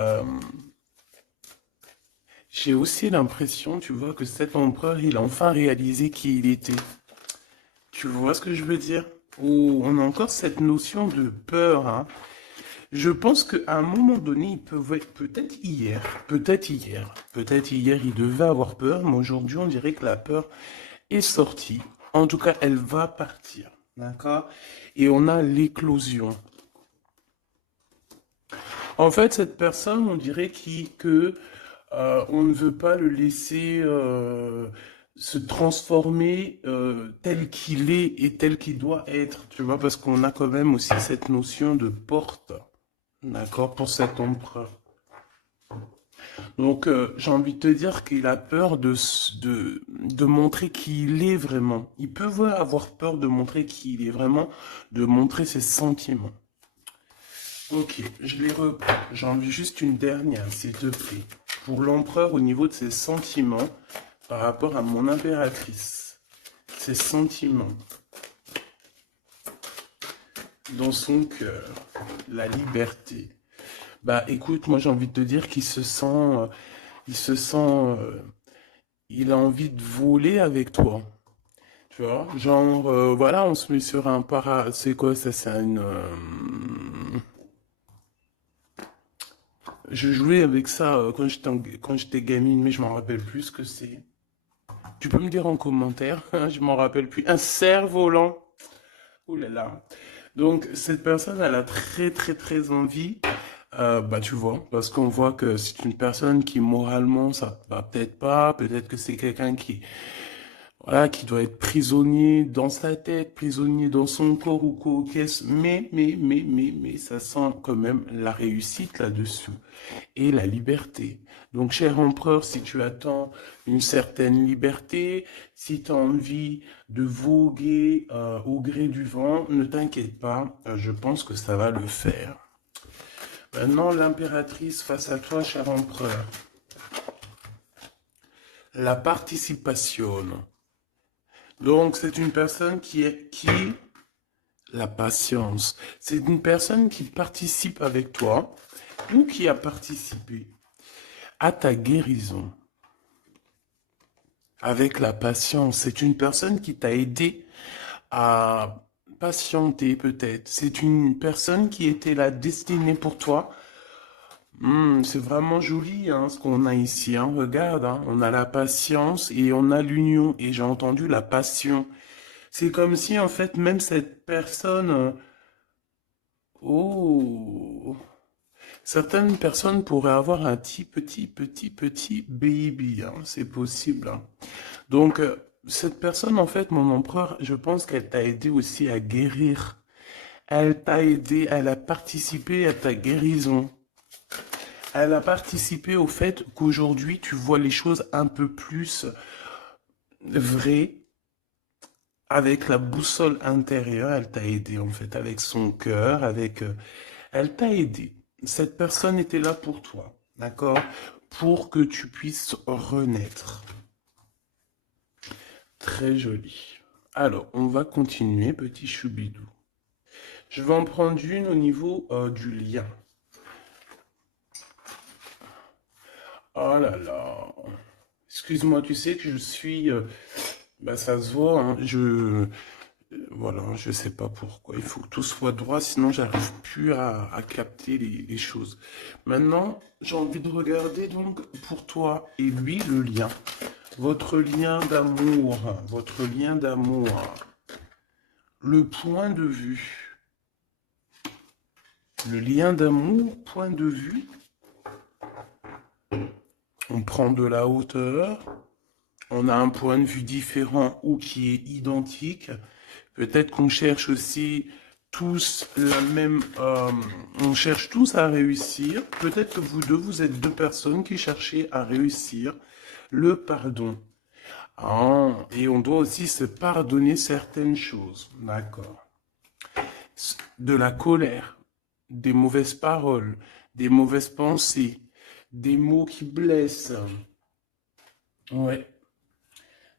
Euh, j'ai aussi l'impression, tu vois, que cet empereur, il a enfin réalisé qui il était. Tu vois ce que je veux dire? Ou on a encore cette notion de peur, hein. Je pense qu'à un moment donné, il peut-être hier, il devait avoir peur, mais aujourd'hui, on dirait que la peur est sortie. En tout cas, elle va partir. D'accord? Et on a l'éclosion. En fait, cette personne, on dirait que on ne veut pas le laisser se transformer tel qu'il est et tel qu'il doit être, tu vois, parce qu'on a quand même aussi cette notion de porte, d'accord, pour cet empereur. Donc, j'ai envie de te dire qu'il a peur de montrer qui il est vraiment. Il peut avoir peur de montrer qui il est vraiment, de montrer ses sentiments. Ok, je les reprends. J'en veux juste une dernière, s'il te plaît. Pour l'empereur, au niveau de ses sentiments, par rapport à mon impératrice. Ses sentiments dans son cœur. La liberté. Bah écoute, moi j'ai envie de te dire qu'il se sent... il se sent... il a envie de voler avec toi. Tu vois, genre, voilà, on se met sur un para... C'est quoi ça? C'est une... Je jouais avec ça quand j'étais gamine, mais je m'en rappelle plus ce que c'est. Tu peux me dire en commentaire, je m'en rappelle plus. Un cerf-volant. Ouh là là. Donc, cette personne, elle a très, très, très envie. Bah, tu vois, parce qu'on voit que c'est une personne qui, moralement, ça va peut-être pas. Peut-être que c'est quelqu'un qui, voilà, qui doit être prisonnier dans sa tête, prisonnier dans son corps ou quoi, qu'est-ce. Mais, ça sent quand même la réussite là-dessus et la liberté. Donc, cher empereur, si tu attends une certaine liberté, si tu as envie de voguer au gré du vent, ne t'inquiète pas, je pense que ça va le faire. Maintenant, l'impératrice face à toi, cher empereur. La participation. Donc, c'est une personne qui la patience. C'est une personne qui participe avec toi ou qui a participé à ta guérison. Avec la patience, c'est une personne qui t'a aidé à patienter peut-être. C'est une personne qui était là destinée pour toi. C'est vraiment joli hein, ce qu'on a ici. Hein. Regarde, hein, on a la patience et on a l'union. Et j'ai entendu la passion. C'est comme si en fait même cette personne... oh, certaines personnes pourraient avoir un petit baby. Hein. C'est possible. Hein. Donc, cette personne, en fait, mon empereur, je pense qu'elle t'a aidé aussi à guérir. Elle t'a aidé, elle a participé à ta guérison. Elle a participé au fait qu'aujourd'hui, tu vois les choses un peu plus vraies. Avec la boussole intérieure, elle t'a aidé, en fait, avec son cœur, elle t'a aidé. Cette personne était là pour toi, d'accord? Pour que tu puisses renaître. Très joli. Alors, on va continuer, petit choubidou. Je vais en prendre une au niveau du lien. Oh là là. Excuse-moi, tu sais que je suis... bah, ça se voit, hein, voilà, je sais pas pourquoi. Il faut que tout soit droit, sinon j'arrive plus à capter les choses. Maintenant, j'ai envie de regarder donc pour toi et lui le lien. Votre lien d'amour. Votre lien d'amour. Le point de vue. Le lien d'amour, point de vue. On prend de la hauteur. On a un point de vue différent ou qui est identique. Peut-être qu'on cherche aussi tous la même... on cherche tous à réussir. Peut-être que vous deux, vous êtes deux personnes qui cherchez à réussir le pardon. Ah, et on doit aussi se pardonner certaines choses. D'accord. De la colère, des mauvaises paroles, des mauvaises pensées, des mots qui blessent. Ouais.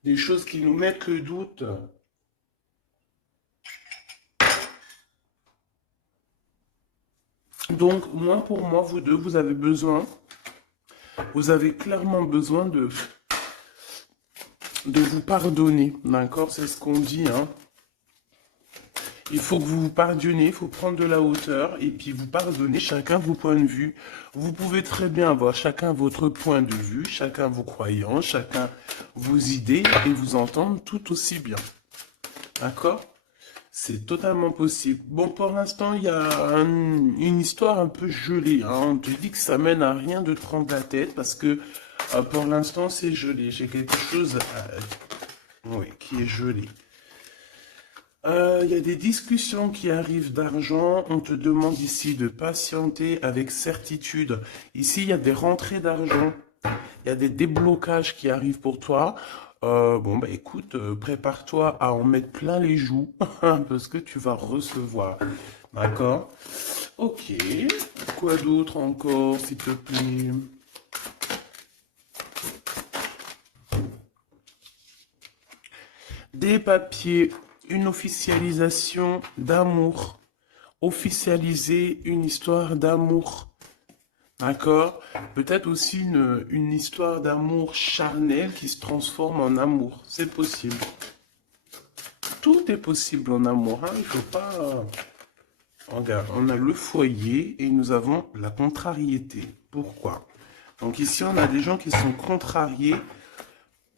Des choses qui nous mettent le doute. Donc, moi, pour moi, vous deux, vous avez clairement besoin de vous pardonner, d'accord? C'est ce qu'on dit, hein. Il faut que vous vous pardonnez, il faut prendre de la hauteur et puis vous pardonnez chacun vos points de vue. Vous pouvez très bien avoir chacun votre point de vue, chacun vos croyances, chacun vos idées et vous entendre tout aussi bien. D'accord? C'est totalement possible. Bon, pour l'instant, il y a une histoire un peu gelée, hein. On te dit que ça mène à rien de te prendre la tête parce que pour l'instant, c'est gelé. J'ai quelque chose oui, qui est gelé. Il y a des discussions qui arrivent d'argent. On te demande ici de patienter avec certitude. Ici, il y a des rentrées d'argent. Il y a des déblocages qui arrivent pour toi. Bon, bah écoute, prépare-toi à en mettre plein les joues parce que tu vas recevoir. D'accord? Ok. Quoi d'autre encore, s'il te plaît? Des papiers, une officialisation d'amour. Officialiser une histoire d'amour. D'accord? Peut-être aussi une histoire d'amour charnel qui se transforme en amour. C'est possible. Tout est possible en amour, hein. Il faut pas... Regarde, on a le foyer et nous avons la contrariété. Pourquoi? Donc ici, on a des gens qui sont contrariés.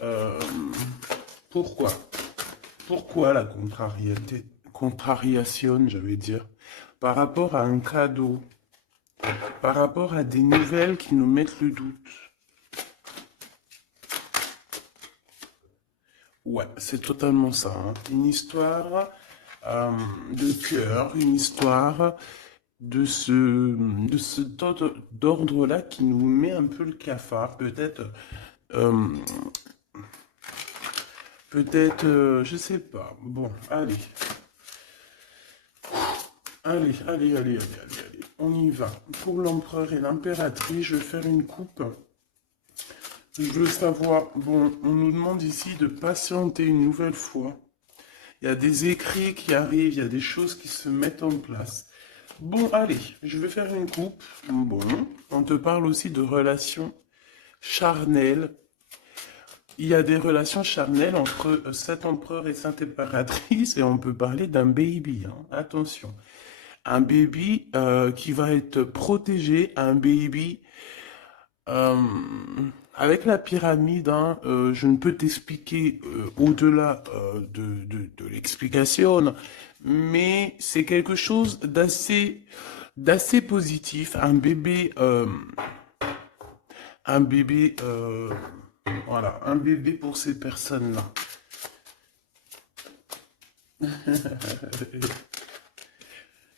Euh, pourquoi? Pourquoi la contrariété? Contrariation, j'allais dire. Par rapport à un cadeau. Par rapport à des nouvelles qui nous mettent le doute. Ouais, c'est totalement ça, hein. Une histoire de cœur, une histoire de ce d'ordre-là qui nous met un peu le cafard. Euh, je sais pas. Bon, allez. Allez. On y va. Pour l'empereur et l'impératrice, je vais faire une coupe. Je veux savoir, bon, on nous demande ici de patienter une nouvelle fois. Il y a des écrits qui arrivent, il y a des choses qui se mettent en place. Bon, allez, je vais faire une coupe. Bon, on te parle aussi de relations charnelles. Il y a des relations charnelles entre cet empereur et cette impératrice et on peut parler d'un baby, hein. Attention. Un baby qui va être protégé, un baby euh, avec la pyramide, hein, je ne peux t'expliquer au-delà de l'explication, mais c'est quelque chose d'assez positif. Un bébé, voilà, un bébé pour ces personnes-là.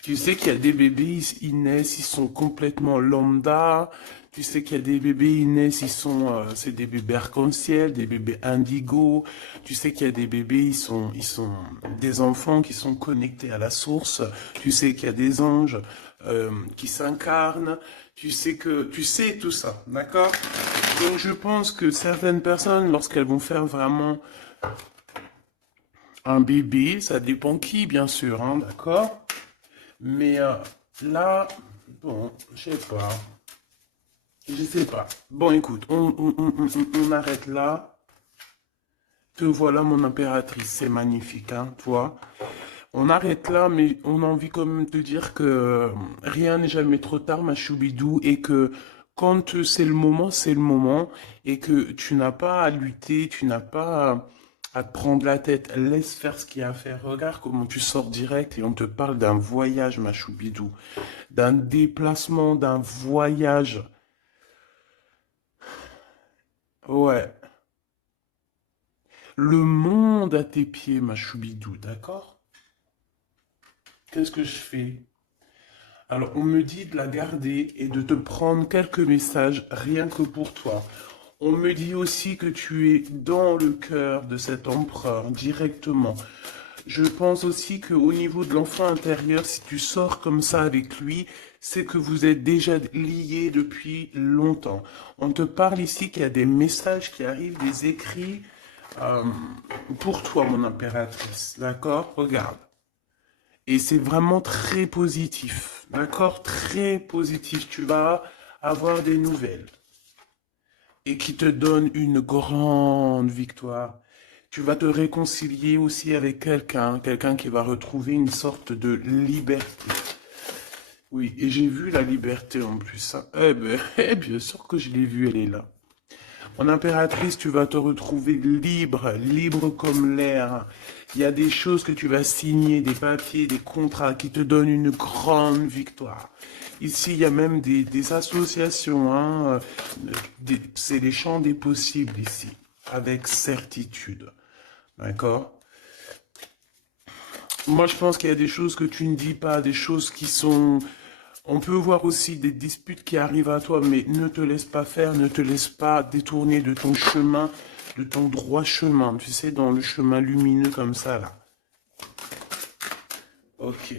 Tu sais qu'il y a des bébés, ils naissent, ils sont complètement lambda. Tu sais qu'il y a des bébés, ils naissent, c'est des bébés arc-en-ciel, des bébés indigo. Tu sais qu'il y a des bébés, ils sont des enfants qui sont connectés à la source. Tu sais qu'il y a des anges qui s'incarnent. Tu sais tout ça, d'accord? Donc je pense que certaines personnes, lorsqu'elles vont faire vraiment un bébé, ça dépend qui, bien sûr, hein, d'accord? Mais là, bon, je sais pas. Je sais pas. Bon, écoute, on arrête là. Te voilà, mon impératrice. C'est magnifique, hein, toi. On arrête là, mais on a envie quand même de dire que rien n'est jamais trop tard, ma choubidou, et que quand c'est le moment, et que tu n'as pas à lutter, tu n'as pas à te prendre la tête. Laisse faire ce qu'il y a à faire. Regarde comment tu sors direct et on te parle d'un voyage, ma choubidou, d'un déplacement, d'un voyage. Ouais. Le monde à tes pieds, ma choubidou, d'accord? Qu'est-ce que je fais? Alors, on me dit de la garder et de te prendre quelques messages rien que pour toi. On me dit aussi que tu es dans le cœur de cet empereur directement. Je pense aussi qu'au niveau de l'enfant intérieur, si tu sors comme ça avec lui, c'est que vous êtes déjà liés depuis longtemps. On te parle ici qu'il y a des messages qui arrivent, des écrits euh, pour toi, mon impératrice. D'accord? Regarde. Et c'est vraiment très positif, d'accord? Très positif. Tu vas avoir des nouvelles et qui te donnent une grande victoire. Tu vas te réconcilier aussi avec quelqu'un, quelqu'un qui va retrouver une sorte de liberté. Oui, et j'ai vu la liberté en plus, hein. Eh ben, bien sûr que je l'ai vue, elle est là. En impératrice, tu vas te retrouver libre, libre comme l'air. Il y a des choses que tu vas signer, des papiers, des contrats qui te donnent une grande victoire. Ici, il y a même des associations, hein. C'est les champs des possibles ici, avec certitude. D'accord? Moi, je pense qu'il y a des choses que tu ne dis pas, des choses qui sont... On peut voir aussi des disputes qui arrivent à toi, mais ne te laisse pas faire, ne te laisse pas détourner de ton chemin, de ton droit chemin, tu sais, dans le chemin lumineux comme ça, là. Ok.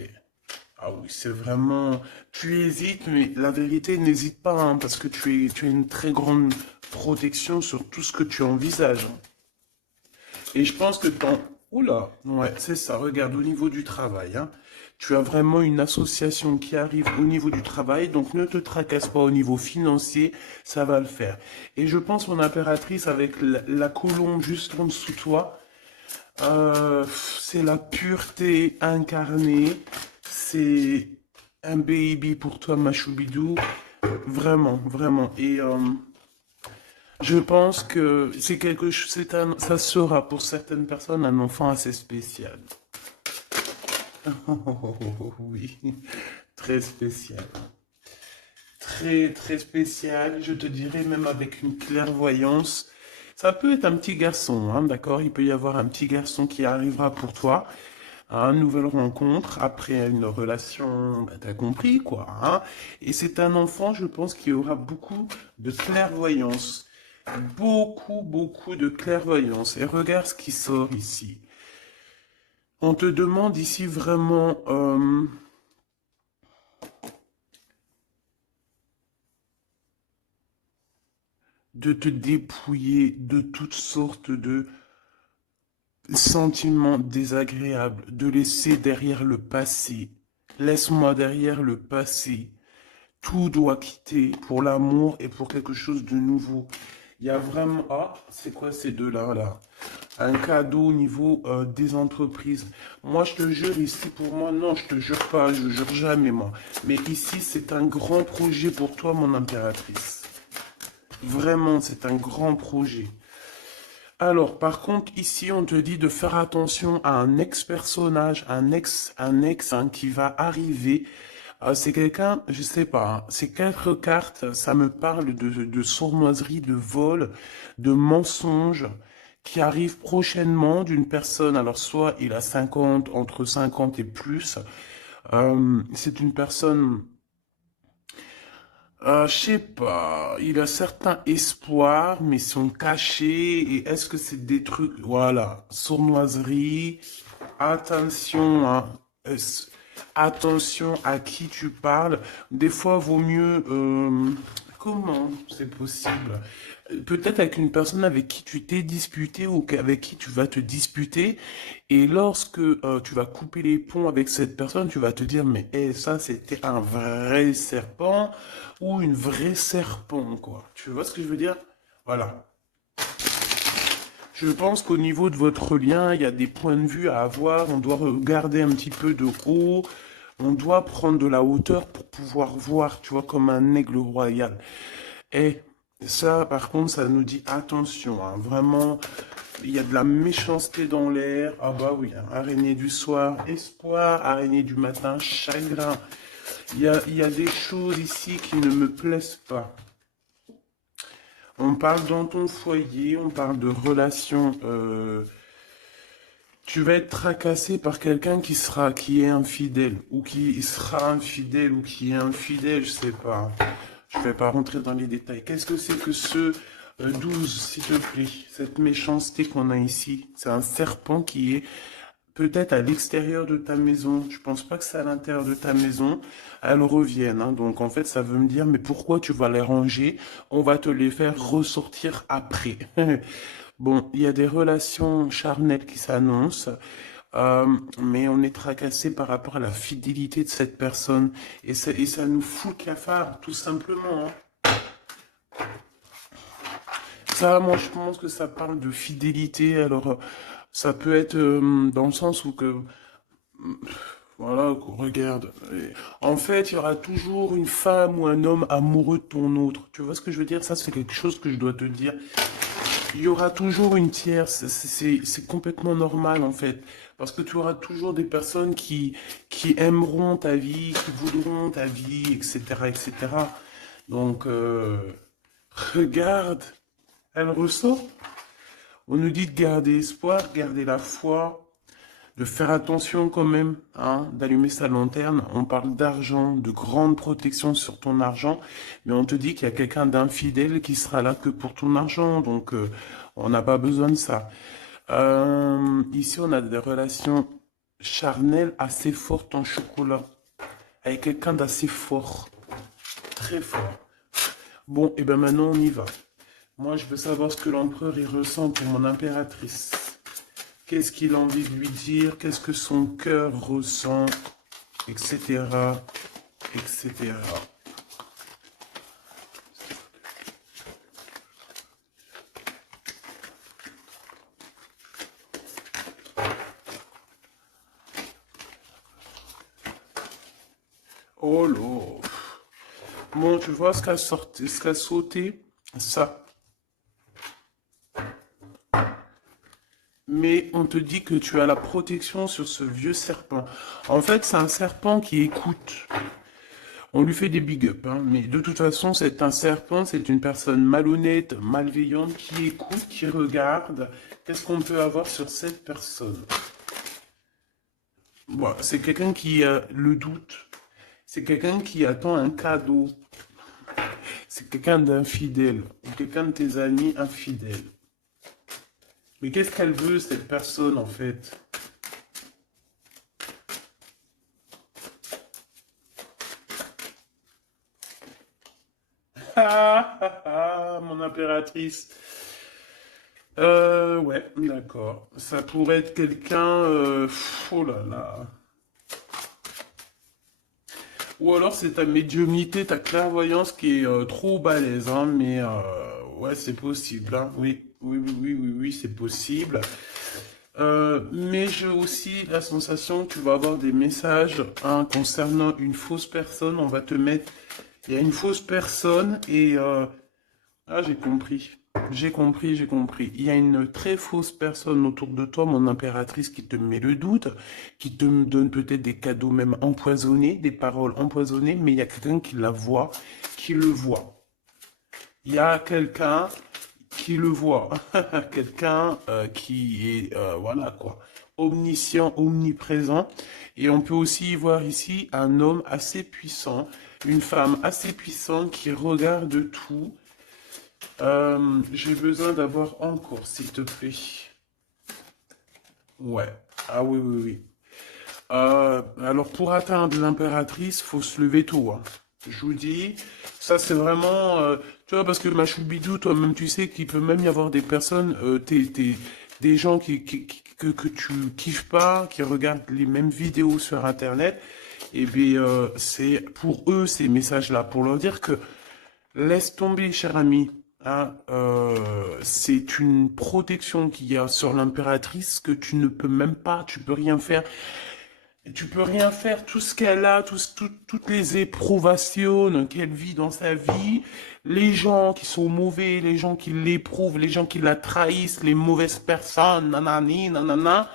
Ah oui, c'est vraiment... Tu hésites, mais la vérité, n'hésite pas, hein, parce que tu as une très grande protection sur tout ce que tu envisages, hein. Et je pense que ton... Oula, ouais, c'est ça. Regarde, au niveau du travail, hein, tu as vraiment une association qui arrive au niveau du travail, donc ne te tracasse pas au niveau financier, ça va le faire. Et je pense, mon impératrice, avec la colombe juste en dessous de toi, c'est la pureté incarnée, c'est un baby pour toi, ma choubidou, vraiment, vraiment. Et je pense que c'est quelque chose, ça sera pour certaines personnes un enfant assez spécial. Oui, très spécial. Très, très spécial. Je te dirais même avec une clairvoyance. Ça peut être un petit garçon, hein, d'accord? Il peut y avoir un petit garçon qui arrivera pour toi à une nouvelle rencontre après une relation, bah, t'as compris quoi, hein? Et c'est un enfant, je pense, qui aura beaucoup de clairvoyance. Beaucoup, beaucoup de clairvoyance. Et regarde ce qui sort ici. On te demande ici vraiment de te dépouiller de toutes sortes de sentiments désagréables, de laisser derrière le passé. Laisse-moi derrière le passé. Tout doit quitter pour l'amour et pour quelque chose de nouveau. Il y a vraiment... Ah, c'est quoi ces deux-là, là? Un cadeau au niveau des entreprises. Moi, je te jure, ici, pour moi, non, je te jure pas, je jure jamais, moi. Mais ici, c'est un grand projet pour toi, mon impératrice. Vraiment, c'est un grand projet. Alors, par contre, ici, on te dit de faire attention à un ex-personnage, un ex hein, qui va arriver. C'est quelqu'un, je sais pas, hein, ces quatre cartes, ça me parle de sournoiserie, de vol, de mensonge qui arrive prochainement d'une personne. Alors, soit il a 50, entre 50 et plus. C'est une personne je sais pas, il a certains espoirs, mais sont cachés. Et est-ce que c'est des trucs, voilà, sournoiserie, attention, hein, attention à qui tu parles. Des fois, vaut mieux, comment c'est possible? Peut-être avec une personne avec qui tu t'es disputé ou avec qui tu vas te disputer. Et lorsque tu vas couper les ponts avec cette personne, tu vas te dire, mais ça, c'était un vrai serpent ou une vraie serpent, quoi. Tu vois ce que je veux dire? Voilà. Je pense qu'au niveau de votre lien, il y a des points de vue à avoir. On doit regarder un petit peu de haut. On doit prendre de la hauteur pour pouvoir voir, tu vois, comme un aigle royal. Et ça, par contre, ça nous dit attention, hein, vraiment, il y a de la méchanceté dans l'air. Ah bah oui, hein, araignée du soir, espoir, araignée du matin, chagrin. Il y a des choses ici qui ne me plaisent pas. On parle dans ton foyer, on parle de relations. Tu vas être tracassé par quelqu'un qui est infidèle, ou qui sera infidèle, ou qui est infidèle, je sais pas. Je vais pas rentrer dans les détails. Qu'est-ce que c'est que ce 12, s'il te plaît? Cette méchanceté qu'on a ici. C'est un serpent qui est peut-être à l'extérieur de ta maison. Je pense pas que c'est à l'intérieur de ta maison. Elles reviennent, hein. Donc en fait, ça veut me dire, mais pourquoi tu vas les ranger? On va te les faire ressortir après. Bon, il y a des relations charnelles qui s'annoncent. mais on est tracassé par rapport à la fidélité de cette personne. Et ça nous fout le cafard, tout simplement, hein. Ça, moi, je pense que ça parle de fidélité. Alors, ça peut être dans le sens où que, voilà, regarde. En fait, il y aura toujours une femme ou un homme amoureux de ton autre. Tu vois ce que je veux dire? Ça, c'est quelque chose que je dois te dire. Il y aura toujours une tierce. C'est complètement normal, en fait. Parce que tu auras toujours des personnes qui aimeront ta vie, qui voudront ta vie, etc., etc. Donc, regarde, elle ressort. On nous dit de garder espoir, garder la foi, de faire attention quand même, hein, d'allumer sa lanterne. On parle d'argent, de grande protection sur ton argent, mais on te dit qu'il y a quelqu'un d'infidèle qui sera là que pour ton argent, donc on n'a pas besoin de ça. Ici, on a des relations charnelles assez fortes en chocolat, avec quelqu'un d'assez fort, très fort. Bon, et ben maintenant on y va. Moi, je veux savoir ce que l'empereur il ressent pour mon impératrice. Qu'est-ce qu'il a envie de lui dire, qu'est-ce que son cœur ressent, etc., etc. Oh là. Bon, tu vois ce qu'a sauté, ça. Mais on te dit que tu as la protection sur ce vieux serpent. En fait, c'est un serpent qui écoute. On lui fait des big up, hein, mais de toute façon, c'est un serpent, c'est une personne malhonnête, malveillante, qui écoute, qui regarde. Qu'est-ce qu'on peut avoir sur cette personne? Bon, c'est quelqu'un qui a le doute. C'est quelqu'un qui attend un cadeau. C'est quelqu'un d'infidèle. Ou quelqu'un de tes amis infidèles. Mais qu'est-ce qu'elle veut, cette personne, en fait? Ah, ah, ah, mon impératrice. Ouais, d'accord. Ça pourrait être quelqu'un... oh là là. Ou alors c'est ta médiumnité, ta clairvoyance qui est trop balèze, hein, mais ouais, c'est possible, hein. Oui, oui, oui, oui, oui, oui, c'est possible. Mais j'ai aussi la sensation que tu vas avoir des messages, hein, concernant une fausse personne. On va te mettre... Il y a une fausse personne et... ah, j'ai compris. J'ai compris, j'ai compris. Il y a une très fausse personne autour de toi, mon impératrice, qui te met le doute, qui te donne peut-être des cadeaux même empoisonnés, des paroles empoisonnées, mais il y a quelqu'un qui la voit, qui le voit. Il y a quelqu'un qui le voit, quelqu'un qui est, voilà quoi, omniscient, omniprésent. Et on peut aussi voir ici un homme assez puissant, une femme assez puissante qui regarde tout. J'ai besoin d'avoir encore, s'il te plaît. Ouais. Ah oui, oui, oui. Alors, pour atteindre l'impératrice, faut se lever tôt, hein. Je vous dis, ça c'est vraiment... tu vois, parce que ma choubidou, toi-même, tu sais qu'il peut même y avoir des personnes, des gens que tu kiffes pas, qui regardent les mêmes vidéos sur Internet. Et bien, c'est pour eux ces messages-là, pour leur dire que laisse tomber, cher ami. Hein, c'est une protection qu'il y a sur l'impératrice que tu ne peux même pas, tu peux rien faire. Tu peux rien faire, tout ce qu'elle a, toutes les éprouvations qu'elle vit dans sa vie, les gens qui sont mauvais, les gens qui l'éprouvent, les gens qui la trahissent, les mauvaises personnes, nanani, nanana,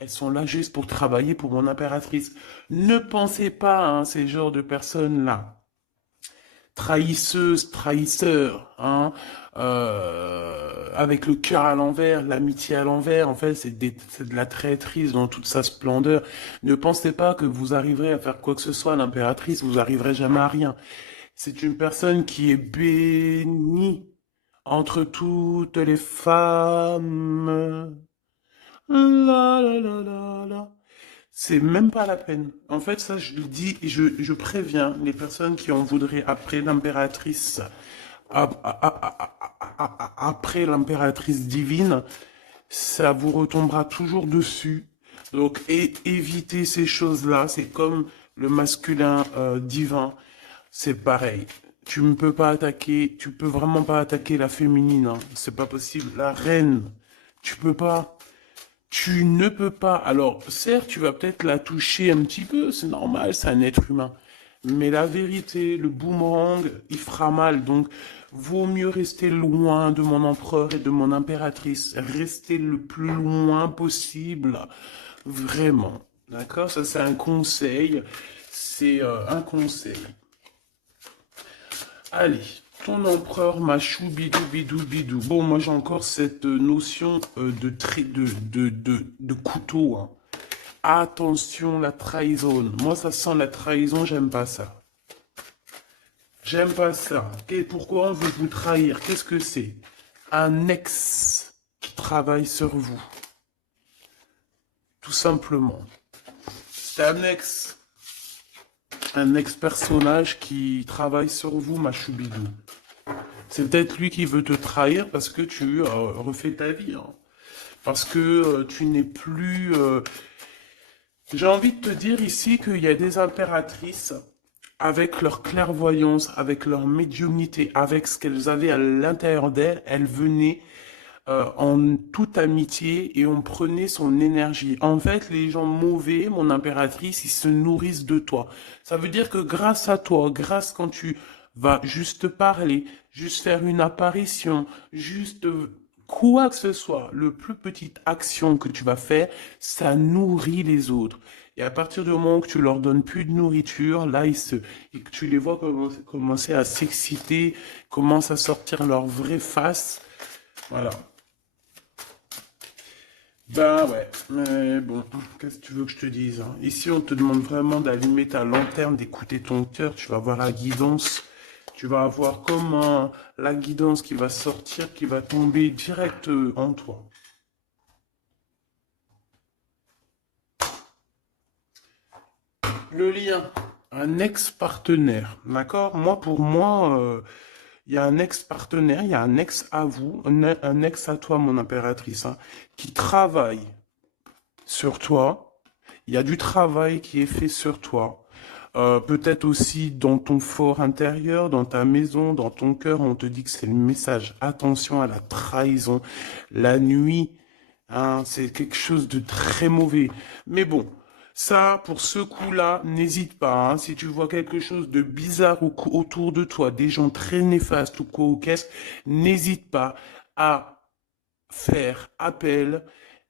elles sont là juste pour travailler pour mon impératrice. Ne pensez pas, hein, ces genres de personnes-là, trahisseuse, trahisseur, hein, avec le cœur à l'envers, l'amitié à l'envers, en fait, c'est de la traîtrise dans toute sa splendeur. Ne pensez pas que vous arriverez à faire quoi que ce soit à l'impératrice, vous arriverez jamais à rien. C'est une personne qui est bénie entre toutes les femmes. La la la la la. C'est même pas la peine. En fait, ça, je le dis et je préviens les personnes qui en voudraient après l'impératrice, après l'impératrice divine, ça vous retombera toujours dessus. Donc, éviter ces choses-là, c'est comme le masculin divin, c'est pareil. Tu ne peux pas attaquer, tu peux vraiment pas attaquer la féminine, hein. C'est pas possible. La reine, tu peux pas. Tu ne peux pas. Alors, certes, tu vas peut-être la toucher un petit peu, c'est normal, c'est un être humain. Mais la vérité, le boomerang, il fera mal. Donc, vaut mieux rester loin de mon empereur et de mon impératrice. Rester le plus loin possible. Vraiment. D'accord? Ça, c'est un conseil. C'est un conseil. Allez, ton empereur machou bidou bidou bidou. Bon, moi j'ai encore cette notion de couteau, hein. Attention, la trahison. Moi, ça sent la trahison, j'aime pas ça. J'aime pas ça. Pourquoi on veut vous trahir? Qu'est-ce que c'est? Un ex qui travaille sur vous. Tout simplement. C'est un ex-personnage qui travaille sur vous, ma choubidou. C'est peut-être lui qui veut te trahir parce que tu refais ta vie, hein. Parce que tu n'es plus... J'ai envie de te dire ici qu'il y a des impératrices avec leur clairvoyance, avec leur médiumnité, avec ce qu'elles avaient à l'intérieur d'elles, elles venaient en toute amitié et on prenait son énergie. En fait, les gens mauvais, mon impératrice, ils se nourrissent de toi. Ça veut dire que grâce à toi, grâce quand tu vas juste parler, juste faire une apparition, juste quoi que ce soit, le plus petite action que tu vas faire, ça nourrit les autres. Et à partir du moment où tu leur donnes plus de nourriture, là, et que tu les vois commencer à s'exciter, commencent à sortir leur vraie face. Voilà. Ben ouais, mais bon, qu'est-ce que tu veux que je te dise, hein? Ici, on te demande vraiment d'allumer ta lanterne, d'écouter ton cœur. Tu vas avoir la guidance. Tu vas avoir comment la guidance qui va sortir, qui va tomber direct en toi. Le lien, un ex-partenaire, d'accord? Moi, pour moi, il y a un ex-partenaire, il y a un ex à vous, un ex à toi, mon impératrice, hein, qui travaille sur toi. Il y a du travail qui est fait sur toi. Peut-être aussi dans ton fort intérieur, dans ta maison, dans ton cœur, on te dit que c'est le message. Attention à la trahison. La nuit, hein, c'est quelque chose de très mauvais. Mais bon, ça, pour ce coup-là, n'hésite pas, hein. Si tu vois quelque chose de bizarre autour de toi, des gens très néfastes ou quoi ou qu'est-ce, n'hésite pas à faire appel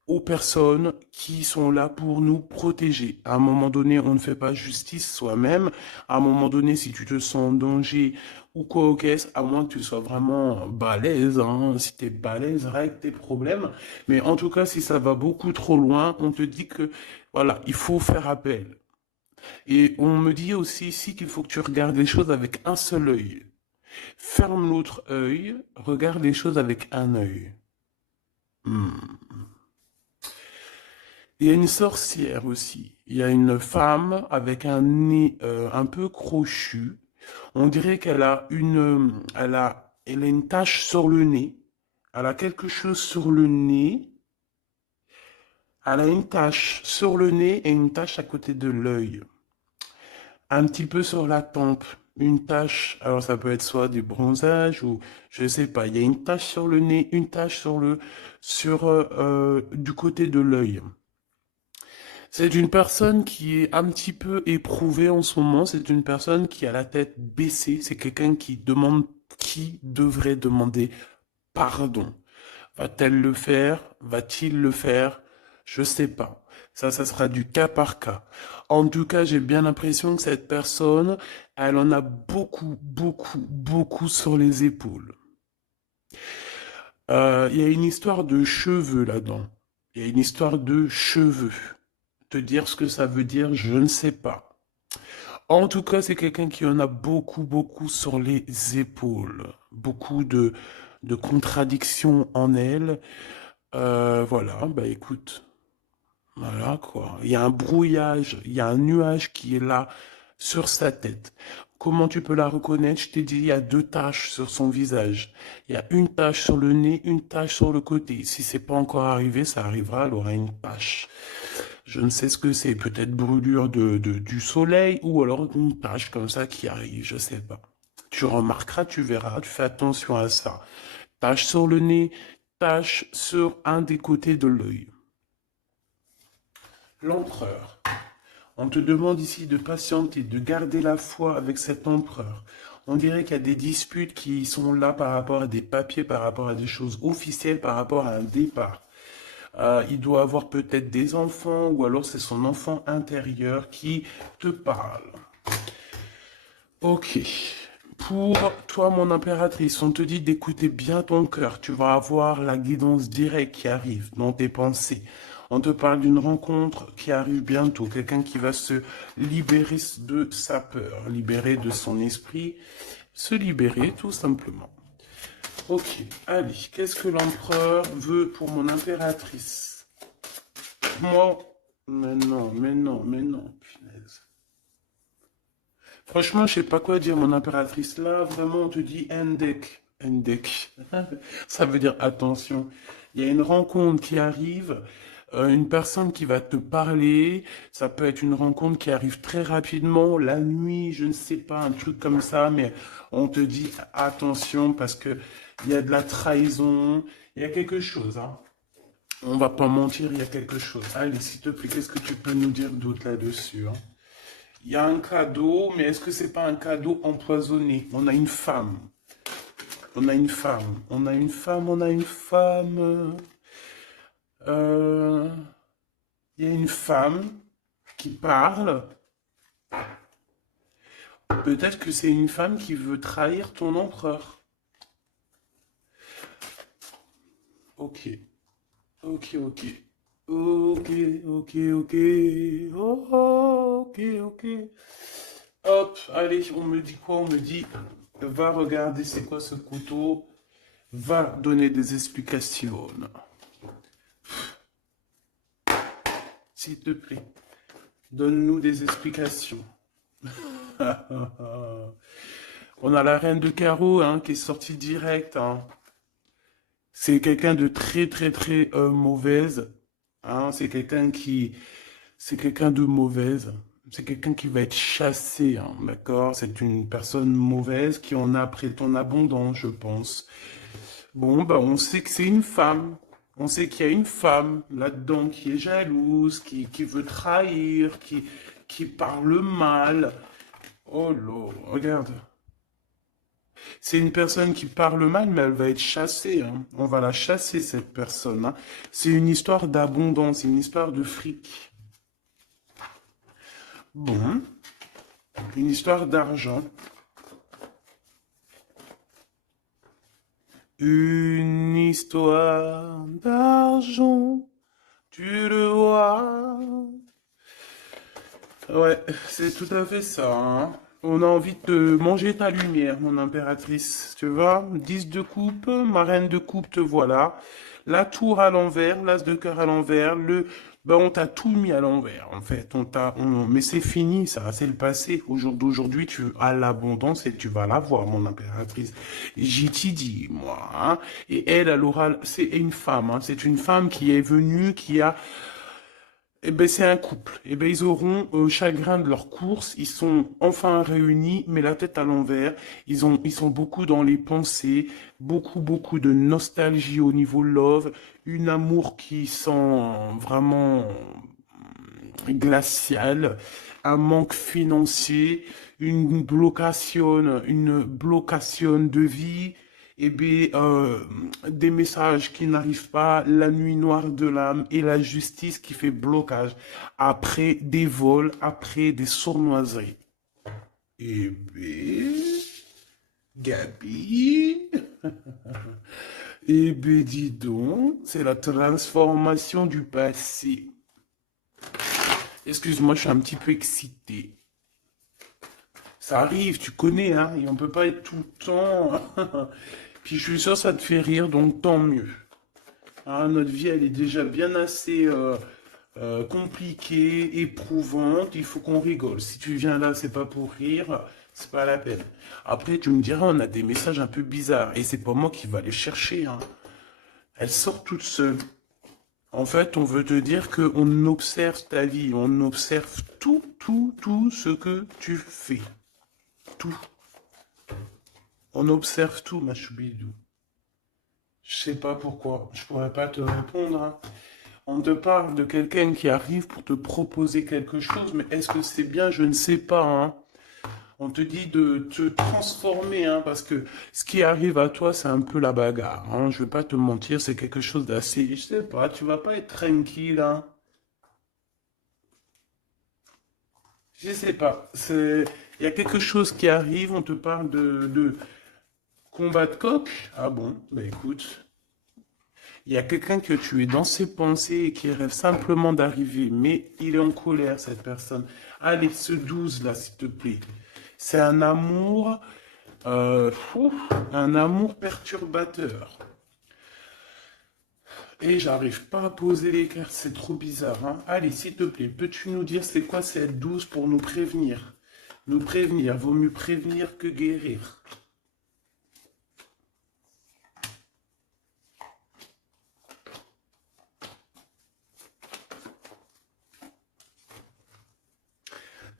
aux personnes qui sont là pour nous protéger. À un moment donné, on ne fait pas justice soi-même. À un moment donné, si tu te sens en danger ou quoi au caisse, à moins que tu sois vraiment balèze, hein, si tu es balèze, règle tes problèmes. Mais en tout cas, si ça va beaucoup trop loin, on te dit que, voilà, il faut faire appel. Et on me dit aussi ici qu'il faut que tu regardes les choses avec un seul œil. Ferme l'autre œil, regarde les choses avec un œil. Il y a une sorcière aussi. Il y a une femme avec un nez un peu crochu. On dirait elle a une tache sur le nez. Elle a quelque chose sur le nez. Elle a une tache sur le nez et une tache à côté de l'œil. Un petit peu sur la tempe. Une tache, alors ça peut être soit du bronzage ou je sais pas. Il y a une tache sur le nez, une tache du côté de l'œil. C'est une personne qui est un petit peu éprouvée en ce moment. C'est une personne qui a la tête baissée. C'est quelqu'un qui devrait demander pardon. Va-t-elle le faire? Va-t-il le faire? Je sais pas. Ça sera du cas par cas. En tout cas, j'ai bien l'impression que cette personne, elle en a beaucoup, beaucoup, beaucoup sur les épaules. Il y a une histoire de cheveux là-dedans. Il y a une histoire de cheveux. Te dire ce que ça veut dire, je ne sais pas. En tout cas, c'est quelqu'un qui en a beaucoup, beaucoup sur les épaules. Beaucoup de contradictions en elle. Voilà, bah écoute, voilà quoi. Il y a un brouillage, il y a un nuage qui est là sur sa tête. Comment tu peux la reconnaître? Je t'ai dit, il y a deux taches sur son visage. Il y a une tache sur le nez, une tache sur le côté. Si c'est pas encore arrivé, ça arrivera, elle aura une tache. Je ne sais ce que c'est, peut-être brûlure du soleil ou alors une tache comme ça qui arrive, je sais pas. Tu remarqueras, tu verras, tu fais attention à ça. Tache sur le nez, tache sur un des côtés de l'œil. L'empereur. On te demande ici de patienter, de garder la foi avec cet empereur. On dirait qu'il y a des disputes qui sont là par rapport à des papiers, par rapport à des choses officielles, par rapport à un départ. Il doit avoir peut-être des enfants ou alors c'est son enfant intérieur qui te parle. Ok. Pour toi, mon impératrice, on te dit d'écouter bien ton cœur. Tu vas avoir la guidance directe qui arrive dans tes pensées. On te parle d'une rencontre qui arrive bientôt. Quelqu'un qui va se libérer de sa peur, libérer de son esprit, se libérer tout simplement. Ok, allez, qu'est-ce que l'empereur veut pour mon impératrice? Moi, mais non, punaise. Franchement, je sais pas quoi dire, mon impératrice. Là, vraiment, on te dit Endek. Endek. Ça veut dire attention. Il y a une rencontre qui arrive, une personne qui va te parler. Ça peut être une rencontre qui arrive très rapidement, la nuit, je ne sais pas, un truc comme ça, mais on te dit attention parce que il y a de la trahison, il y a quelque chose, hein. On va pas mentir, il y a quelque chose. Allez, s'il te plaît, qu'est-ce que tu peux nous dire d'autre là-dessus, hein? Il y a un cadeau, mais est-ce que c'est pas un cadeau empoisonné? On a une femme. On a une femme. On a une femme. On a une femme. Euh, Il y a une femme qui parle. Peut-être que c'est une femme qui veut trahir ton empereur. Ok. Ok, ok. Ok, ok, ok. Oh, ok, ok. Hop, allez, on me dit quoi? On me dit, va regarder c'est quoi ce couteau, va donner des explications. S'il te plaît, donne-nous des explications. On a la reine de carreau hein, qui est sortie direct. Hein. C'est quelqu'un de très très très mauvaise. Hein. C'est quelqu'un de mauvaise. C'est quelqu'un qui va être chassé, hein, d'accord? C'est une personne mauvaise qui en a après ton abondance, je pense. Bon, bah, on sait que c'est une femme. On sait qu'il y a une femme là-dedans qui est jalouse, qui veut trahir, qui parle mal. Oh là, regarde. C'est une personne qui parle mal, mais elle va être chassée. Hein. On va la chasser, cette personne. Hein. C'est une histoire d'abondance, une histoire de fric. Bon, une histoire d'argent. Une histoire d'argent, tu le vois. Ouais, c'est tout à fait ça. Hein. On a envie de manger ta lumière, mon impératrice. Tu vois, 10 de coupe, ma reine de coupe, te voilà. La tour à l'envers, l'as de cœur à l'envers, ben on t'a tout mis à l'envers, en fait. Mais c'est fini, ça, c'est le passé. Au jour d'aujourd'hui, tu as l'abondance et tu vas l'avoir, mon impératrice. J'y t'y dit, moi. Hein. Et elle aura, c'est une femme, hein. C'est une femme qui est venue, qui a eh ben, c'est un couple. Eh ben, ils auront chagrin de leur course. Ils sont enfin réunis, mais la tête à l'envers. Ils sont beaucoup dans les pensées, beaucoup de nostalgie au niveau love, une amour qui sent vraiment glacial, un manque financier, une blocation de vie, et bien, des messages qui n'arrivent pas, la nuit noire de l'âme et la justice qui fait blocage après des vols, après des sournoiseries. Et bien, Gabi, et bien dis donc, c'est la transformation du passé. Excuse-moi, je suis un petit peu excité. Ça arrive, tu connais, hein, et on peut pas être tout le temps. Puis je suis sûr que ça te fait rire, donc tant mieux. Hein, notre vie, elle est déjà bien assez compliquée, éprouvante. Il faut qu'on rigole. Si tu viens là, c'est pas pour rire, c'est pas la peine. Après, tu me diras, on a des messages un peu bizarres, et c'est pas moi qui va les chercher. Hein. Elle sort toute seule. En fait, on veut te dire qu'on observe ta vie, on observe tout ce que tu fais. Tout. On observe tout, ma choubidou. Je sais pas pourquoi, je pourrais pas te répondre, hein. On te parle de quelqu'un qui arrive pour te proposer quelque chose, mais est-ce que c'est bien? Je ne sais pas, hein. On te dit de te transformer, hein, parce que ce qui arrive à toi, c'est un peu la bagarre, hein. Je vais pas te mentir, c'est quelque chose d'assez, je sais pas, tu vas pas être tranquille, hein. Je sais pas, il y a quelque chose qui arrive, on te parle de combat de coq. Ah bon, bah écoute. Il y a quelqu'un que tu es dans ses pensées et qui rêve simplement d'arriver, mais il est en colère, cette personne. Allez, ce 12 là, s'il te plaît. C'est fou, un amour perturbateur. Et j'arrive pas à poser les cartes, c'est trop bizarre, hein. Allez, s'il te plaît, peux-tu nous dire c'est quoi cette 12 pour nous prévenir? Nous prévenir, vaut mieux prévenir que guérir.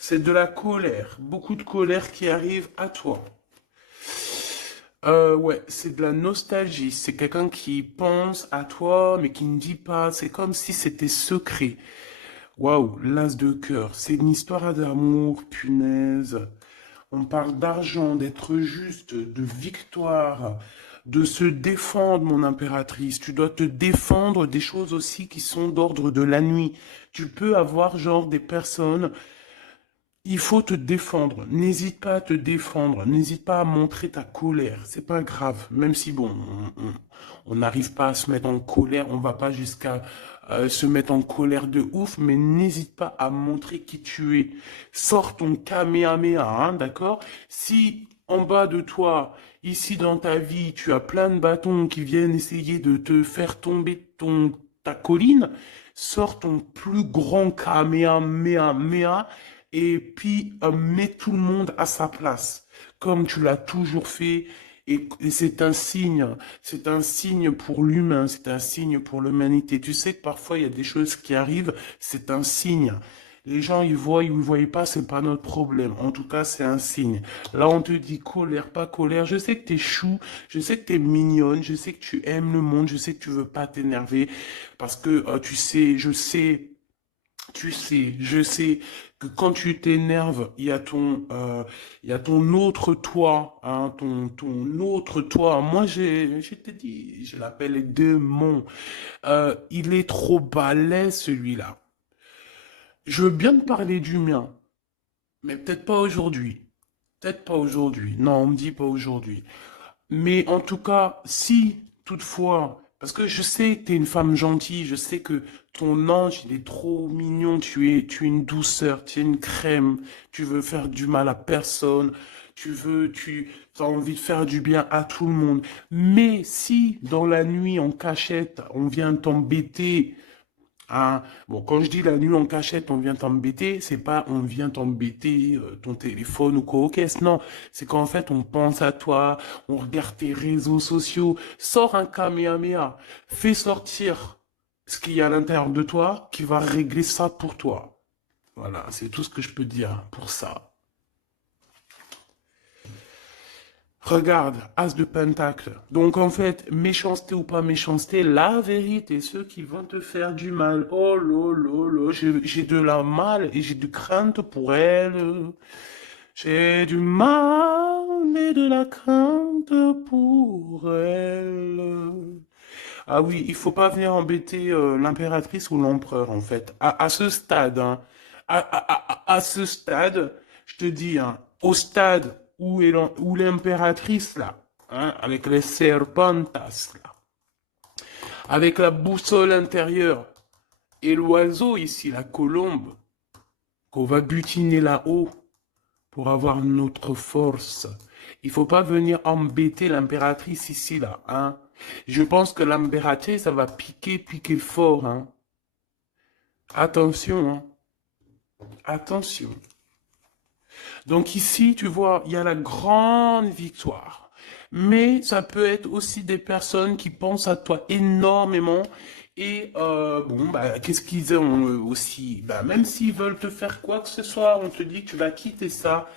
C'est de la colère, beaucoup de colère qui arrive à toi. Ouais, c'est de la nostalgie. C'est quelqu'un qui pense à toi, mais qui ne dit pas. C'est comme si c'était secret. Waouh, l'as de cœur. C'est une histoire d'amour, punaise. On parle d'argent, d'être juste, de victoire, de se défendre, mon impératrice. Tu dois te défendre des choses aussi qui sont d'ordre de la nuit. Tu peux avoir genre des personnes. Il faut te défendre. N'hésite pas à te défendre. N'hésite pas à montrer ta colère. C'est pas grave. Même si, bon, on n'arrive pas à se mettre en colère, on va pas jusqu'à se mettre en colère de ouf, mais n'hésite pas à montrer qui tu es. Sors ton Kamehameha, hein, d'accord? Si en bas de toi, ici dans ta vie, tu as plein de bâtons qui viennent essayer de te faire tomber ta colline, sors ton plus grand Kamehameha et puis mets tout le monde à sa place, comme tu l'as toujours fait. Et c'est un signe pour l'humain, c'est un signe pour l'humanité. Tu sais que parfois il y a des choses qui arrivent, c'est un signe. Les gens, ils voient, ils ne voient pas, c'est pas notre problème. En tout cas, c'est un signe. Là, on te dit colère, pas colère. Je sais que t'es chou, je sais que t'es mignonne, je sais que tu aimes le monde, je sais que tu veux pas t'énerver, parce que tu sais, je sais que quand tu t'énerves, il y a ton autre toi, hein, ton autre toi. Moi, je t'ai dit, je l'appelle démon. Il est trop balèze, celui-là. Je veux bien te parler du mien, mais peut-être pas aujourd'hui. Peut-être pas aujourd'hui. Non, on me dit pas aujourd'hui. Mais en tout cas, si toutefois, parce que je sais que tu es une femme gentille, je sais que ton ange, il est trop mignon, tu es une douceur, tu es une crème, tu veux faire du mal à personne, tu as envie de faire du bien à tout le monde. Mais si dans la nuit en cachette, on vient t'embêter, hein, bon, quand je dis la nuit en cachette, on vient t'embêter, c'est pas on vient t'embêter ton téléphone ou quoi, ok, non, c'est qu'en fait on pense à toi, on regarde tes réseaux sociaux, sors un Kamehameha, fais sortir ce qu'il y a à l'intérieur de toi qui va régler ça pour toi. Voilà, c'est tout ce que je peux dire pour ça. Regarde, As de Pentacle. Donc en fait, méchanceté ou pas méchanceté, la vérité, ceux qui vont te faire du mal. Oh là, j'ai de la mal et j'ai de crainte pour elle. J'ai du mal et de la crainte pour elle. Ah oui, il faut pas venir embêter l'impératrice ou l'empereur en fait. À ce stade, hein, à ce stade, je te dis, hein, au stade où l'impératrice là, hein, avec les serpentas là, avec la boussole intérieure et l'oiseau ici, la colombe, qu'on va butiner là-haut pour avoir notre force. Il faut pas venir embêter l'impératrice ici là, hein. Je pense que l'impératrice, ça va piquer fort, hein. Attention, hein. Attention. Donc ici, tu vois, il y a la grande victoire. Mais ça peut être aussi des personnes qui pensent à toi énormément Et bon, bah, qu'est-ce qu'ils ont aussi? Bah, même s'ils veulent te faire quoi que ce soit, on te dit que tu vas quitter ça.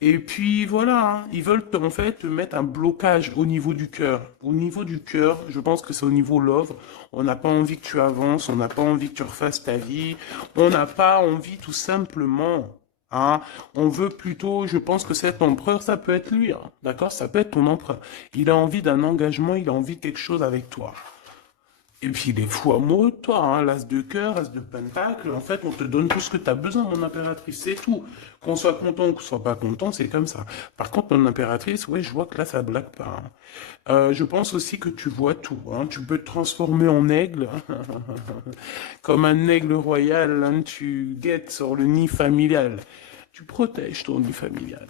Et puis voilà, hein, ils veulent en fait te mettre un blocage au niveau du cœur. Au niveau du cœur, je pense que c'est au niveau love. On n'a pas envie que tu avances, on n'a pas envie que tu refasses ta vie, on n'a pas envie tout simplement. Hein, on veut plutôt, je pense que cet empereur, ça peut être lui, hein, d'accord? Ça peut être ton empereur. Il a envie d'un engagement, il a envie de quelque chose avec toi. Et puis il est fou amoureux de toi, hein, l'as de cœur, as de pentacle, en fait on te donne tout ce que tu as besoin, mon impératrice, c'est tout. Qu'on soit content ou qu'on soit pas content, c'est comme ça. Par contre, mon impératrice, ouais, je vois que là ça blague pas. Hein. Je pense aussi que tu vois tout, hein, tu peux te transformer en aigle, comme un aigle royal, hein, tu guettes sur le nid familial. Tu protèges ton nid familial.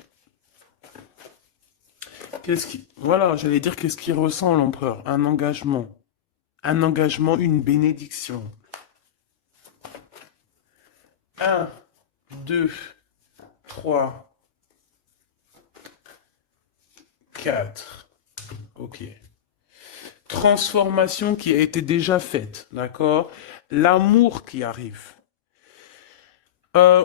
Qu'est-ce qui... Voilà, j'allais dire qu'est-ce qu'il ressent l'empereur? Un engagement. Un engagement, une bénédiction. Un, 2, 3, 4. Ok. Transformation qui a été déjà faite, d'accord? L'amour qui arrive.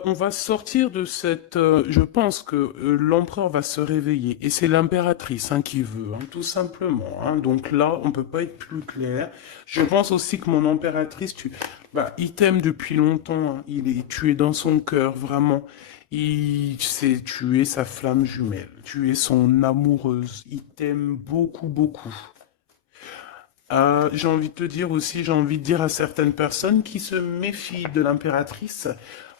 On va sortir de cette... je pense que l'empereur va se réveiller. Et c'est l'impératrice hein, qui veut, hein, tout simplement. Hein. Donc là, on peut pas être plus clair. Je pense aussi que mon impératrice, bah, il t'aime depuis longtemps. Hein. Tu es dans son cœur, vraiment. Tu es sa flamme jumelle. Tu es son amoureuse. Il t'aime beaucoup, beaucoup. J'ai envie de te dire aussi, j'ai envie de dire à certaines personnes qui se méfient de l'impératrice,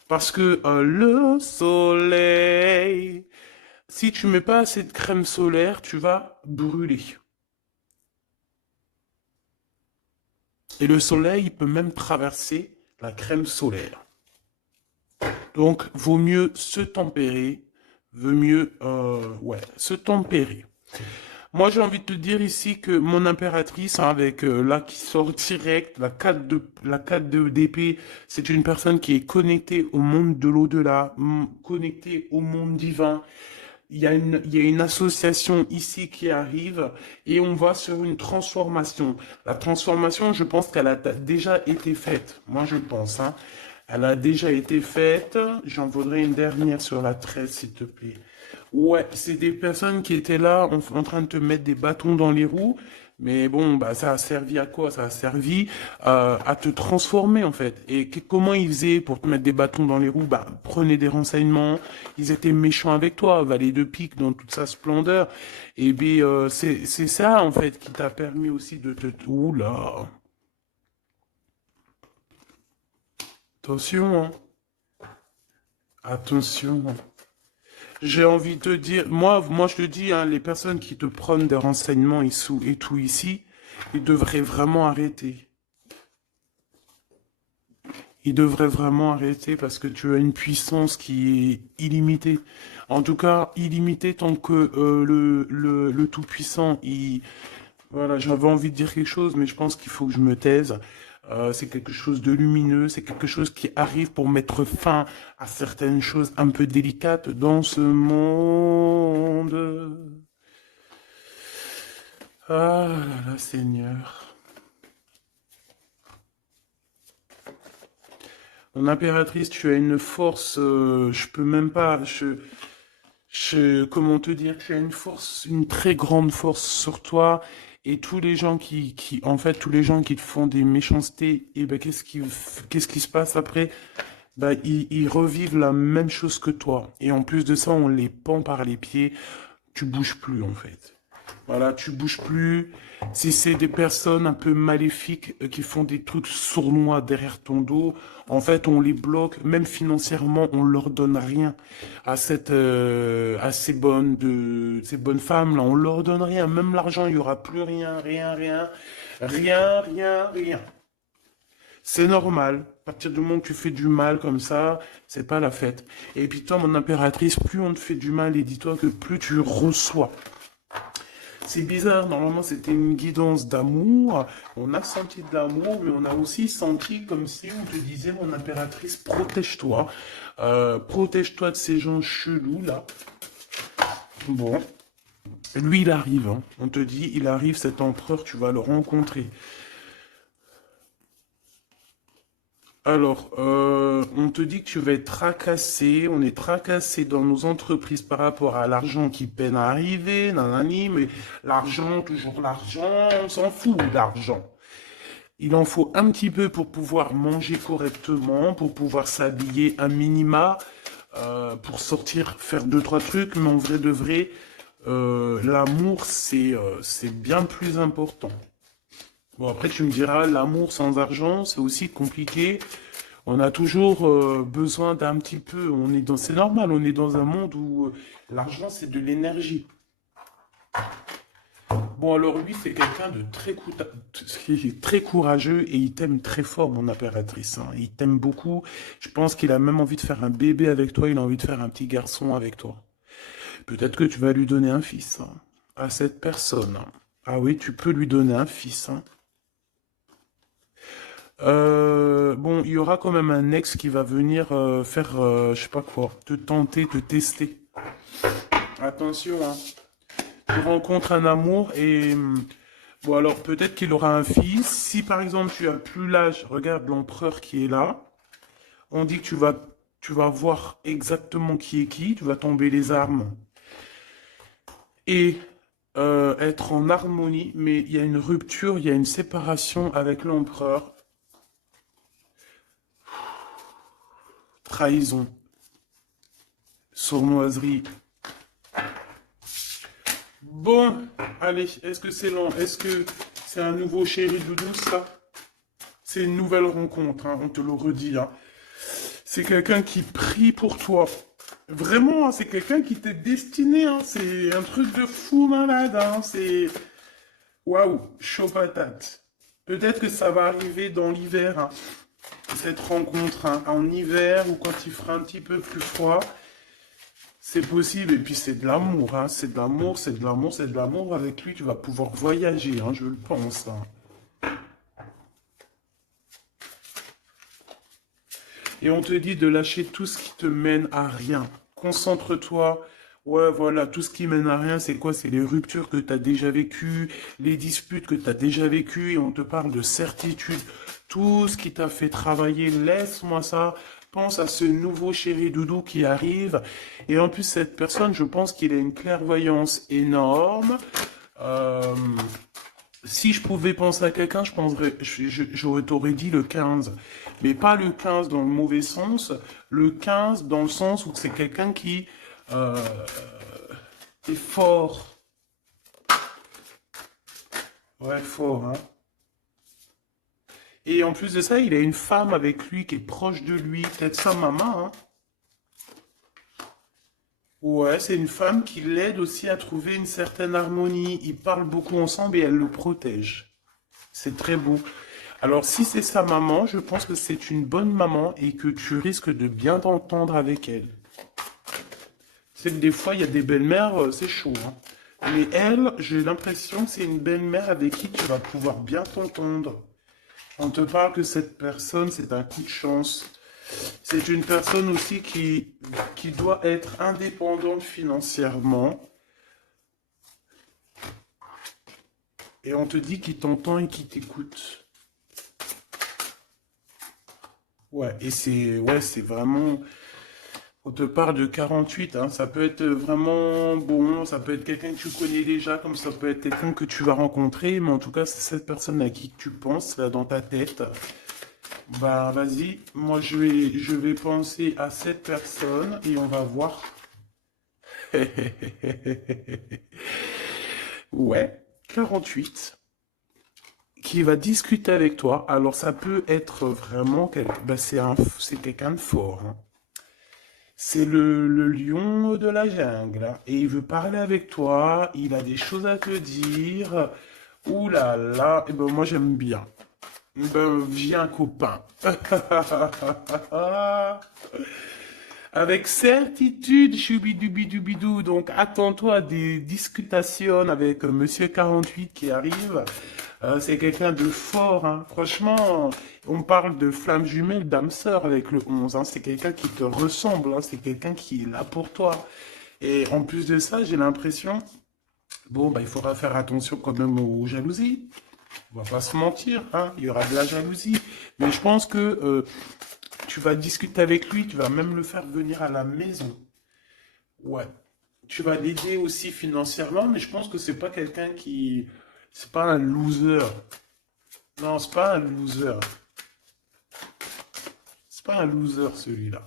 parce que le soleil, si tu mets pas assez de crème solaire, tu vas brûler. Et le soleil, il peut même traverser la crème solaire. Donc, vaut mieux se tempérer, vaut mieux, ouais, se tempérer. Moi, j'ai envie de te dire ici que mon impératrice, hein, avec là qui sort direct, la 4 d'épée, c'est une personne qui est connectée au monde de l'au-delà, connectée au monde divin. Il y a une association ici qui arrive et on va sur une transformation. La transformation, je pense qu'elle a déjà été faite. Moi, je pense, hein. Elle a déjà été faite. J'en voudrais une dernière sur la 13, s'il te plaît. Ouais, c'est des personnes qui étaient là en train de te mettre des bâtons dans les roues. Mais bon, bah, ça a servi à quoi? Ça a servi à te transformer, en fait. Et comment ils faisaient pour te mettre des bâtons dans les roues? Bah, prenez des renseignements. Ils étaient méchants avec toi, valet de pique dans toute sa splendeur. Et bien, c'est ça, en fait, qui t'a permis aussi de te... Oula! Attention, hein. Attention. J'ai envie de te dire, moi je te dis, hein, les personnes qui te prennent des renseignements et tout ici, ils devraient vraiment arrêter. Ils devraient vraiment arrêter parce que tu as une puissance qui est illimitée. En tout cas, illimitée tant que le Tout-Puissant, voilà, j'avais envie de dire quelque chose, mais je pense qu'il faut que je me taise. C'est quelque chose de lumineux, c'est quelque chose qui arrive pour mettre fin à certaines choses un peu délicates dans ce monde. Ah là là, Seigneur. Mon impératrice, tu as une force, je peux même pas, comment te dire, tu as une force, une très grande force sur toi, et tous les gens en fait, tous les gens qui te font des méchancetés, et ben, qu'est-ce qui se passe après? Ben, ils revivent la même chose que toi. Et en plus de ça, on les pend par les pieds, tu bouges plus, en fait. Voilà, tu bouges plus. Si c'est des personnes un peu maléfiques qui font des trucs sournois derrière ton dos, en fait, on les bloque, même financièrement, on leur donne rien à ces bonnes femmes là, on leur donne rien, même l'argent, il y aura plus rien, rien, rien, rien, rien, rien. C'est normal. À partir du moment que tu fais du mal comme ça, c'est pas la fête. Et puis toi, mon impératrice, plus on te fait du mal, et dis-toi que plus tu reçois. C'est bizarre, normalement c'était une guidance d'amour, on a senti de l'amour, mais on a aussi senti comme si on te disait, mon impératrice, protège-toi, protège-toi de ces gens chelous là. Bon, lui il arrive, hein. On te dit, il arrive cet empereur, tu vas le rencontrer. Alors, on te dit que tu vas être tracassé. On est tracassé dans nos entreprises par rapport à l'argent qui peine à arriver, nanani, mais l'argent, toujours l'argent, on s'en fout d'argent. Il en faut un petit peu pour pouvoir manger correctement, pour pouvoir s'habiller un minima, pour sortir, faire deux, trois trucs, mais en vrai de vrai, l'amour, c'est bien plus important. Bon, après, tu me diras, l'amour sans argent, c'est aussi compliqué. On a toujours besoin d'un petit peu. C'est normal, on est dans un monde où l'argent, c'est de l'énergie. Bon, alors lui, c'est quelqu'un de très courageux et il t'aime très fort, mon impératrice, hein. Il t'aime beaucoup. Je pense qu'il a même envie de faire un bébé avec toi. Il a envie de faire un petit garçon avec toi. Peut-être que tu vas lui donner un fils, hein, à cette personne, hein. Ah oui, tu peux lui donner un fils, hein. Bon, il y aura quand même un ex qui va venir faire, je sais pas quoi, te tenter, te tester. Attention, hein. Tu rencontres un amour et bon alors peut-être qu'il aura un fils. Si par exemple tu as plus l'âge, regarde l'empereur qui est là. On dit que tu vas voir exactement qui est qui. Tu vas tomber les armes et être en harmonie. Mais il y a une rupture, il y a une séparation avec l'empereur. Trahison, sournoiserie. Bon, allez, est-ce que c'est long? Est-ce que c'est un nouveau chéri doudou, ça? C'est une nouvelle rencontre, hein, on te le redit, hein. C'est quelqu'un qui prie pour toi. Vraiment, hein, c'est quelqu'un qui t'est destiné, hein. C'est un truc de fou malade, hein. C'est... Waouh, chaud patate. Peut-être que ça va arriver dans l'hiver, hein, cette rencontre, hein, en hiver ou quand il fera un petit peu plus froid. C'est possible, et puis c'est de l'amour, hein. C'est de l'amour, c'est de l'amour, c'est de l'amour. Avec lui, tu vas pouvoir voyager, hein, je le pense, hein. Et on te dit de lâcher tout ce qui te mène à rien. Concentre-toi. Ouais, voilà, tout ce qui mène à rien, c'est quoi? C'est les ruptures que tu as déjà vécues, les disputes que tu as déjà vécues, et on te parle de certitude. Tout ce qui t'a fait travailler, laisse-moi ça. Pense à ce nouveau chéri doudou qui arrive. Et en plus, cette personne, je pense qu'il a une clairvoyance énorme. Euh, Si je pouvais penser à quelqu'un, je penserais, j'aurais t'aurais dit le 15. Mais pas le 15 dans le mauvais sens, le 15 dans le sens où c'est quelqu'un qui euh, est fort. Ouais, fort, hein. Et en plus de ça, il a une femme avec lui qui est proche de lui, peut-être sa maman, hein. Ouais, c'est une femme qui l'aide aussi à trouver une certaine harmonie. Ils parlent beaucoup ensemble et elle le protège. C'est très beau. Alors, si c'est sa maman, je pense que c'est une bonne maman et que tu risques de bien t'entendre avec elle. C'est que des fois, il y a des belles-mères, c'est chaud, hein. Mais elle, j'ai l'impression que c'est une belle-mère avec qui tu vas pouvoir bien t'entendre. On te parle que cette personne, c'est un coup de chance. C'est une personne aussi qui doit être indépendante financièrement. Et on te dit qu'il t'entend et qu'il t'écoute. Ouais, c'est vraiment. On te parle de 48, hein. Ça peut être vraiment bon, ça peut être quelqu'un que tu connais déjà, comme ça peut être quelqu'un que tu vas rencontrer, mais en tout cas, c'est cette personne à qui tu penses, là, dans ta tête. Bah, vas-y, moi, je vais penser à cette personne et on va voir. Ouais, 48, qui va discuter avec toi. Alors, ça peut être vraiment, bah, c'est quelqu'un de fort, hein. C'est le lion de la jungle, hein. Et il veut parler avec toi, il a des choses à te dire. Ouh là là, et ben moi j'aime bien. Ben viens copain. Avec certitude, choubidoubidoubidou. Donc attends-toi à des discutations avec Monsieur 48 qui arrive. C'est quelqu'un de fort, hein. Franchement, on parle de flamme jumelle, d'âme sœur avec le 11, hein. C'est quelqu'un qui te ressemble, hein. C'est quelqu'un qui est là pour toi. Et en plus de ça, j'ai l'impression, bon, bah, il faudra faire attention quand même aux jalousies. On va pas se mentir, hein, il y aura de la jalousie. Mais je pense que tu vas discuter avec lui, tu vas même le faire venir à la maison. Ouais. Tu vas l'aider aussi financièrement, mais je pense que c'est pas quelqu'un qui... C'est pas un loser. Non, c'est pas un loser. C'est pas un loser celui-là.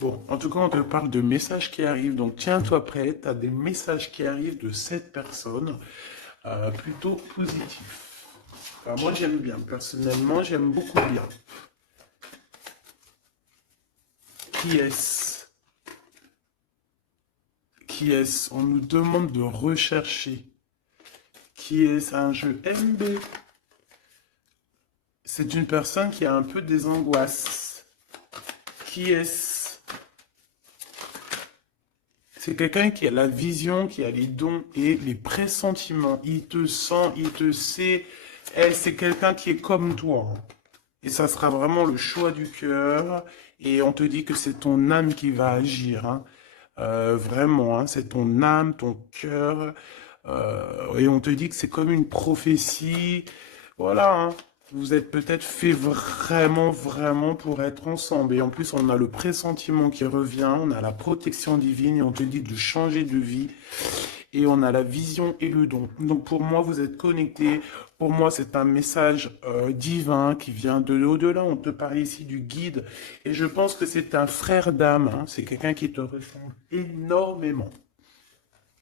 Bon, en tout cas, on te parle de messages qui arrivent. Donc, tiens-toi prêt. Tu as des messages qui arrivent de cette personne plutôt positifs. Enfin, moi, j'aime bien. Personnellement, j'aime beaucoup bien. Qui est-ce? Qui est-ce? On nous demande de rechercher. Qui est-ce? Un jeu MB. C'est une personne qui a un peu des angoisses. Qui est-ce? C'est quelqu'un qui a la vision, qui a les dons et les pressentiments. Il te sent, il te sait. Eh, c'est quelqu'un qui est comme toi, hein. Et ça sera vraiment le choix du cœur. Et on te dit que c'est ton âme qui va agir, hein. Vraiment, hein, c'est ton âme, ton cœur. Et on te dit que c'est comme une prophétie. Voilà, hein. Vous êtes peut-être fait vraiment, vraiment pour être ensemble. Et en plus, on a le pressentiment qui revient, on a la protection divine et on te dit de changer de vie. Et on a la vision et le don. Donc pour moi, vous êtes connectés. Pour moi, c'est un message divin qui vient de l'au-delà. On te parle ici du guide. Et je pense que c'est un frère d'âme, hein. C'est quelqu'un qui te ressemble énormément.